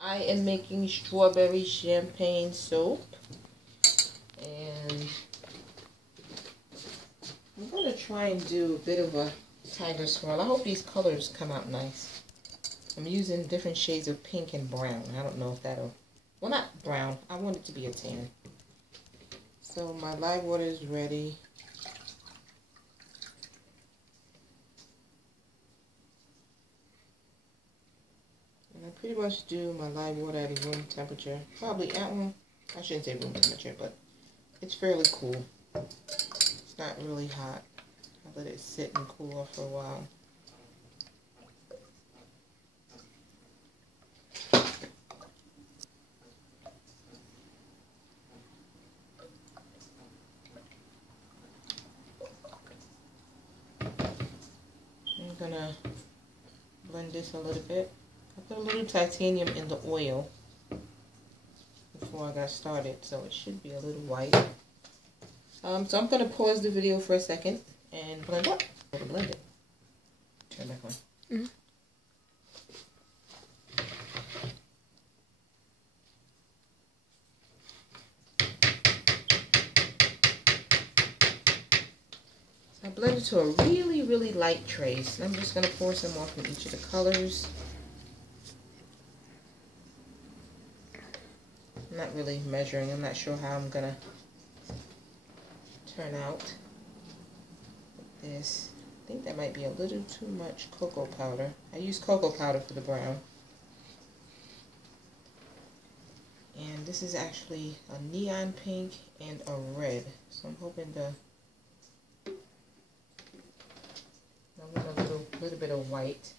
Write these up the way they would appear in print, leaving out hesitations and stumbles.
I am making strawberry champagne soap, and I'm going to try and do a bit of a tiger swirl. I hope these colors come out nice. I'm using different shades of pink and brown. I don't know if that'll, well, not brown. I want it to be a tan. So my lye water is ready. And I pretty much do my lye water at room temperature. Probably at one, I shouldn't say room temperature, but it's fairly cool. It's not really hot. I let it sit and cool off for a while. I'm gonna blend this a little bit. I put a little titanium in the oil before I got started, so it should be a little white. So I'm gonna pause the video for a second and blend up. Blend it. Turn back on. Mm-hmm. I blended to a really, really light trace. I'm just going to pour some off in each of the colors. I'm not really measuring. I'm not sure how I'm going to turn out with this. I think that might be a little too much cocoa powder. I use cocoa powder for the brown. And this is actually a neon pink and a red. So I'm hoping to a little bit of white.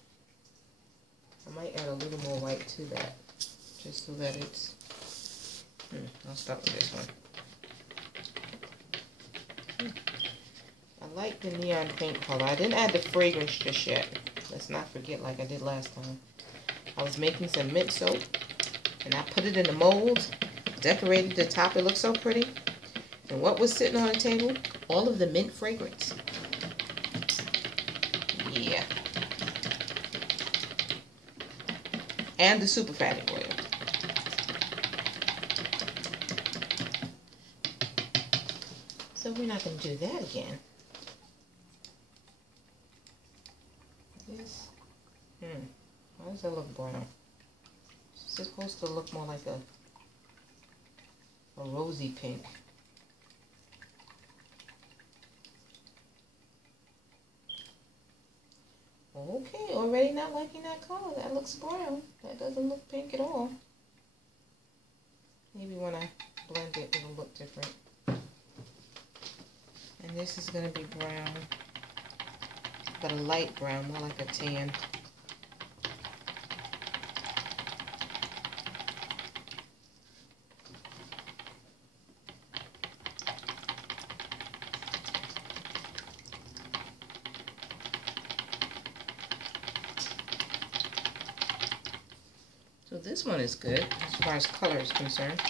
I might add a little more white to that, just so that it's, I'll start with this one. I like the neon pink color. I didn't add the fragrance just yet. Let's not forget like I did last time. I was making some mint soap, and I put it in the mold, decorated the top. It looked so pretty. And what was sitting on the table? All of the mint fragrance. Yeah. And the super fatty oil. So we're not going to do that again. This, why does that look brown? It's supposed to look more like a rosy pink. Okay, already not liking that color. That looks brown. That doesn't look pink at all. Maybe when I blend it, it'll look different. And this is going to be brown, but a light brown, more like a tan. So this one is good as far as color is concerned.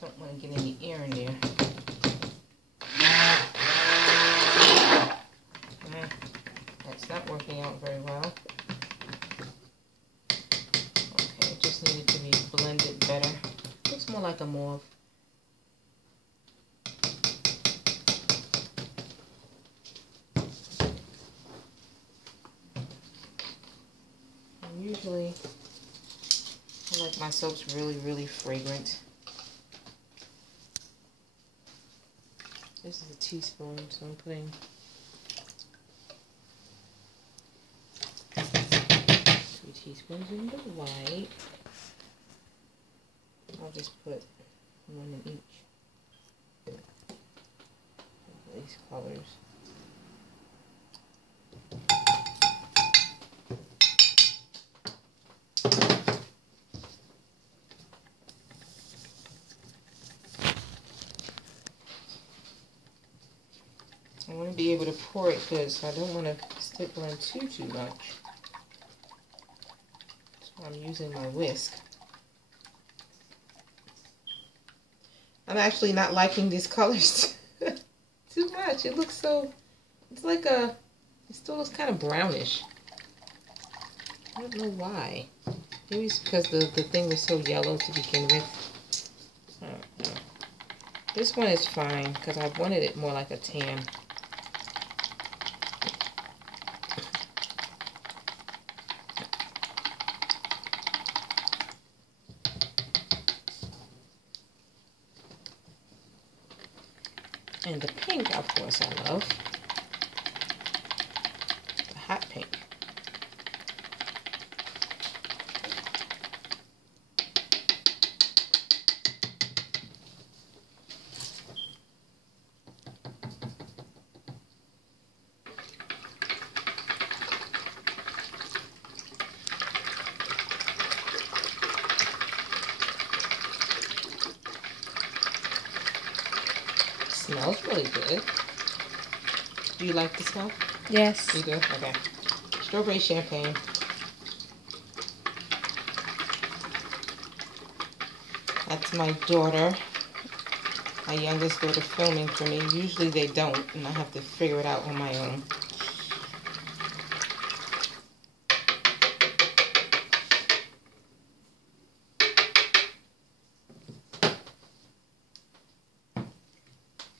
Don't want to get any air in there. That's not working out very well. Okay, it just needed to be blended better. Looks more like a mauve. And usually, I like my soaps really, really fragrant. This is a teaspoon, so I'm putting 3 teaspoons in the white. I'll just put 1 in each of these colors. I want to be able to pour it good, so I don't want to stick blend too much. That's why I'm using my whisk. I'm actually not liking these colors too much. It looks so, it's like it still looks kind of brownish. I don't know why. Maybe it's because the thing was so yellow to begin with. I don't know. This one is fine because I wanted it more like a tan. And the pink, of course, I love. The hot pink. Smells really good. Do you like the smell? Yes. You do? Okay. Strawberry champagne. That's my daughter, my youngest daughter, filming for me. Usually they don't, and I have to figure it out on my own.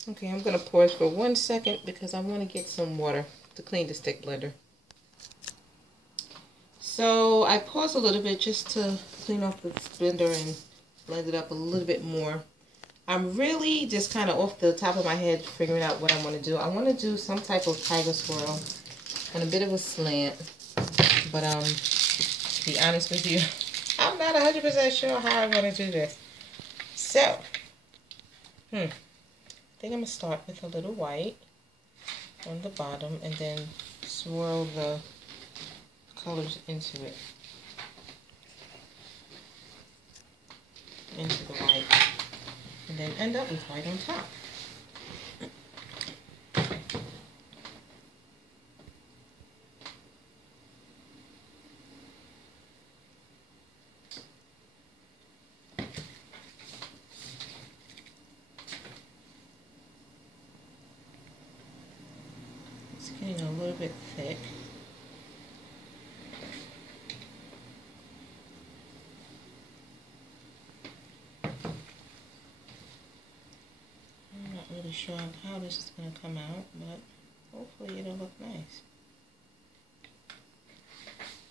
Okay, I'm going to pause for 1 second because I want to get some water to clean the stick blender. So I paused a little bit just to clean off the blender and blend it up a little bit more. I'm really just kind of off the top of my head figuring out what I want to do. I want to do some type of tiger swirl on a bit of a slant. But to be honest with you, I'm not 100% sure how I want to do this. So, I think I'm going to start with a little white on the bottom and then swirl the colors into it. Into the white. And then end up with white on top. It's getting a little bit thick. I'm not really sure how this is going to come out, but hopefully it'll look nice.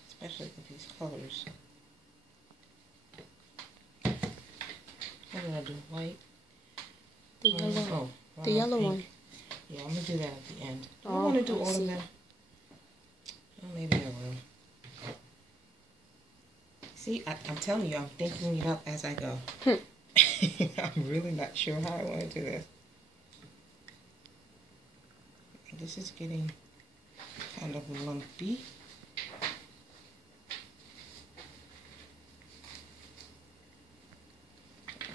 Especially with these colors. What did I do? White? The yellow. Oh, the yellow pink. one. Yeah, I'm going to do that at the end. Do I Oh, want to do I all see. of them? Oh, maybe I will. See, I'm telling you, I'm thinking it up as I go. I'm really not sure how I want to do this. This is getting kind of lumpy.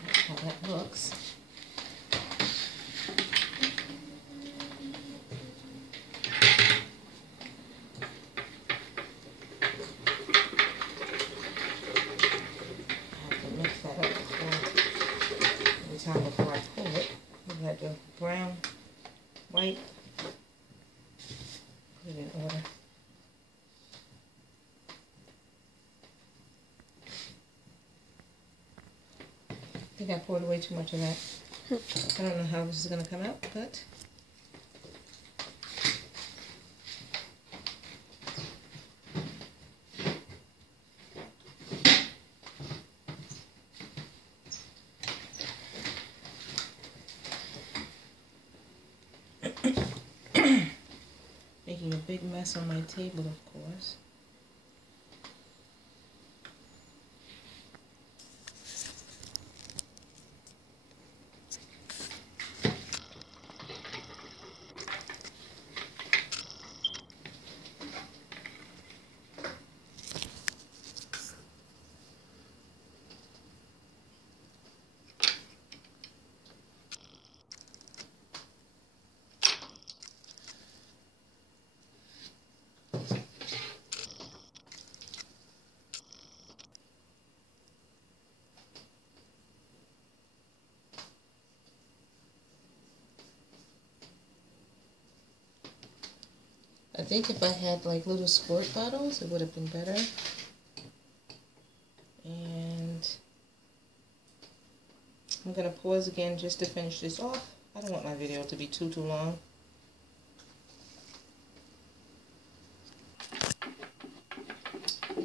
That's how that looks. Before I pull it, I'm going to go brown, white, put it in order. I think I poured way too much of that. I don't know how this is going to come out, but making a big mess on my table, of course. I think if I had like little squirt bottles, it would have been better. And I'm going to pause again just to finish this off. I don't want my video to be too long.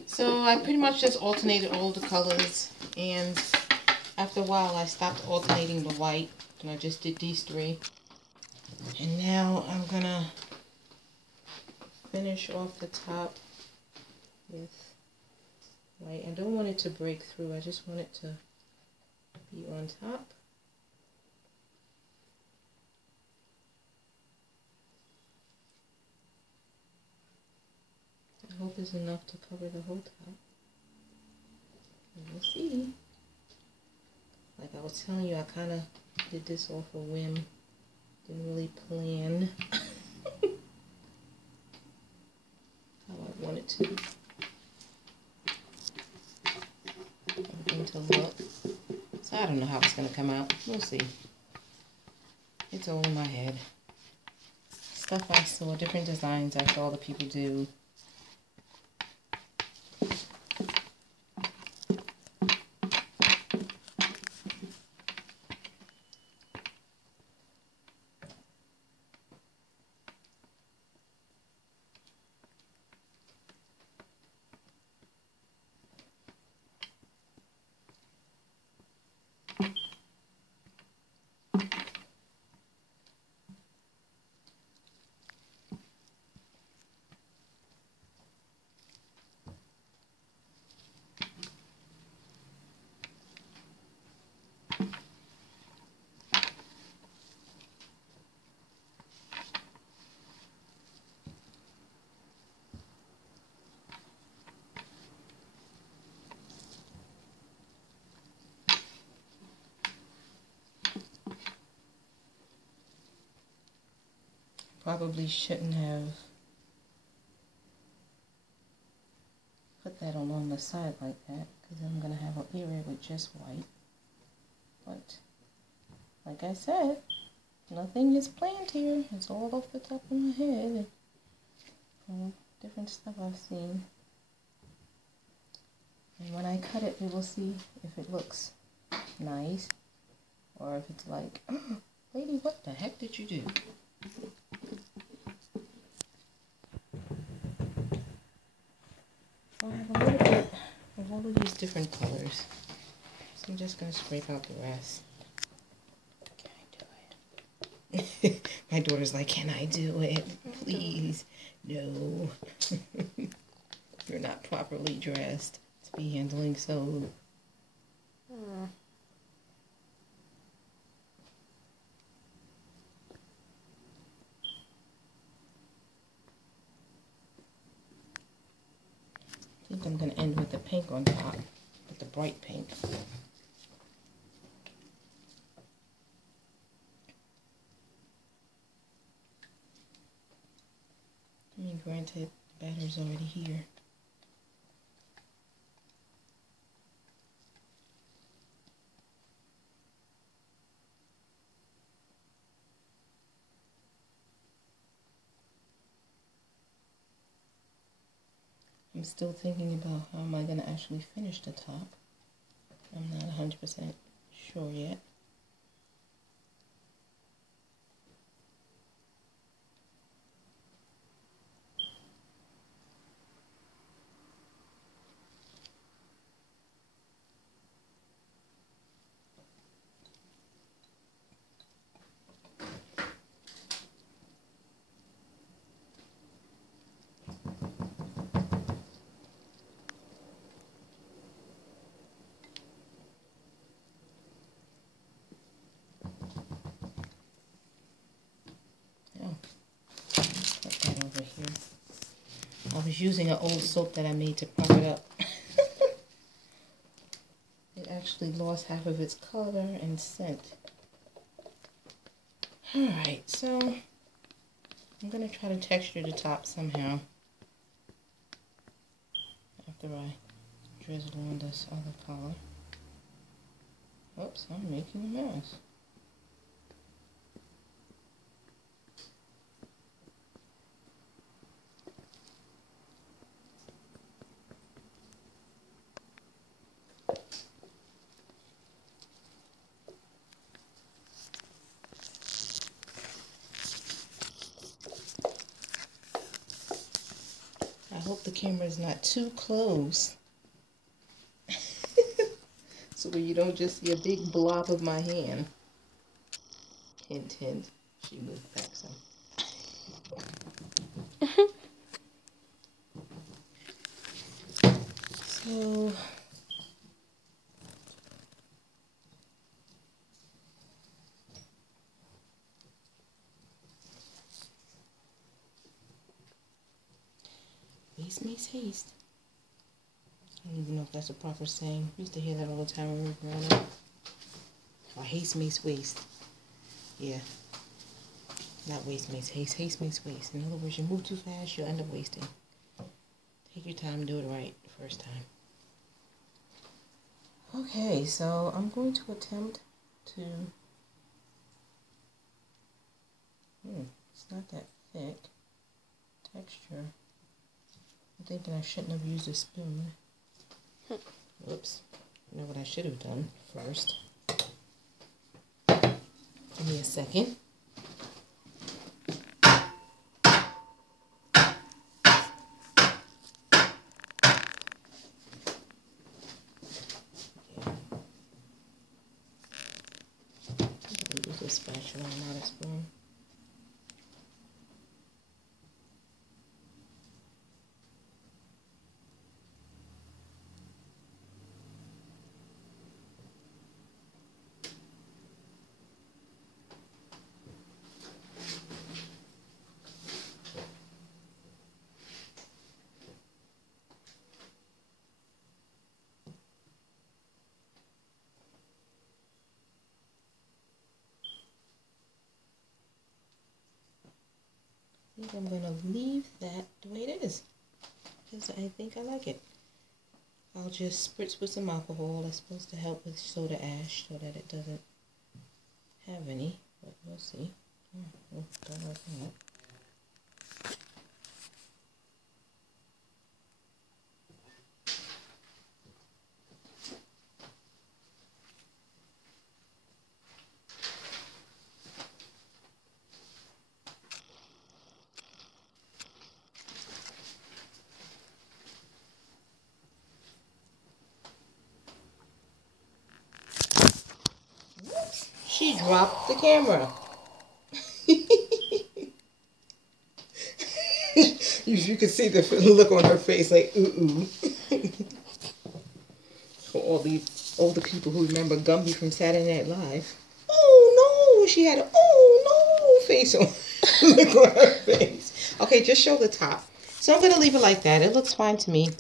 So I pretty much just alternated all the colors, and after a while I stopped alternating the white, and I just did these three. And now I'm going to finish off the top with white. I don't want it to break through, I just want it to be on top. I hope it's enough to cover the whole top. And we'll see. Like I was telling you, I kind of did this off a whim. Didn't really plan how I wanted everything to look. So I don't know how it's going to come out. We'll see. It's all in my head. Stuff I saw, different designs I saw other people do. Probably shouldn't have put that along the side like that, because I'm going to have an area with just white. But, like I said, nothing is planned here. It's all off the top of my head from different stuff I've seen. And when I cut it, we will see if it looks nice, or if it's like, oh, lady, what the heck did you do? I have a little bit of all of these different colors, so I'm just going to scrape out the rest. Can I do it? My daughter's like, can I do it? Please. No. You're not properly dressed to be handling soap. I think I'm going to end with the pink on top, with the bright pink. I mean, granted, the batter's already here. I'm still thinking about how am I going to actually finish the top. I'm not 100% sure yet. Over here. I was using an old soap that I made to prop it up. It actually lost half of its color and scent. Alright, so I'm going to try to texture the top somehow after I drizzle on this other color. Oops, I'm making a mess. hope the camera is not too close. So you don't just see a big blob of my hand. Hint, hint. She moved back some. So waste makes haste. I don't even know if that's a proper saying. We used to hear that all the time when we were growing up. Or haste makes waste. Yeah. Not waste makes haste. Haste makes waste. In other words, you move too fast, you'll end up wasting. Take your time, do it right the first time. Okay, so I'm going to attempt to... it's not that thick texture. I'm thinking I shouldn't have used a spoon. Whoops. You know what I should have done first. Give me a second. Use a spatula, not a spoon. I think I'm going to leave that the way it is because I think I like it. I'll just spritz with some alcohol. That's supposed to help with soda ash so that it doesn't have any, but we'll see. Don't work out. She dropped the camera. You could see the look on her face like, ooh. For all these older people who remember Gumby from Saturday Night Live. Oh no, she had a oh no face on. Look on her face. Okay, just show the top. So I'm going to leave it like that. It looks fine to me.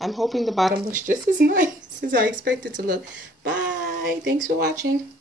I'm hoping the bottom looks just as nice as I expect it to look. Bye. Thanks for watching.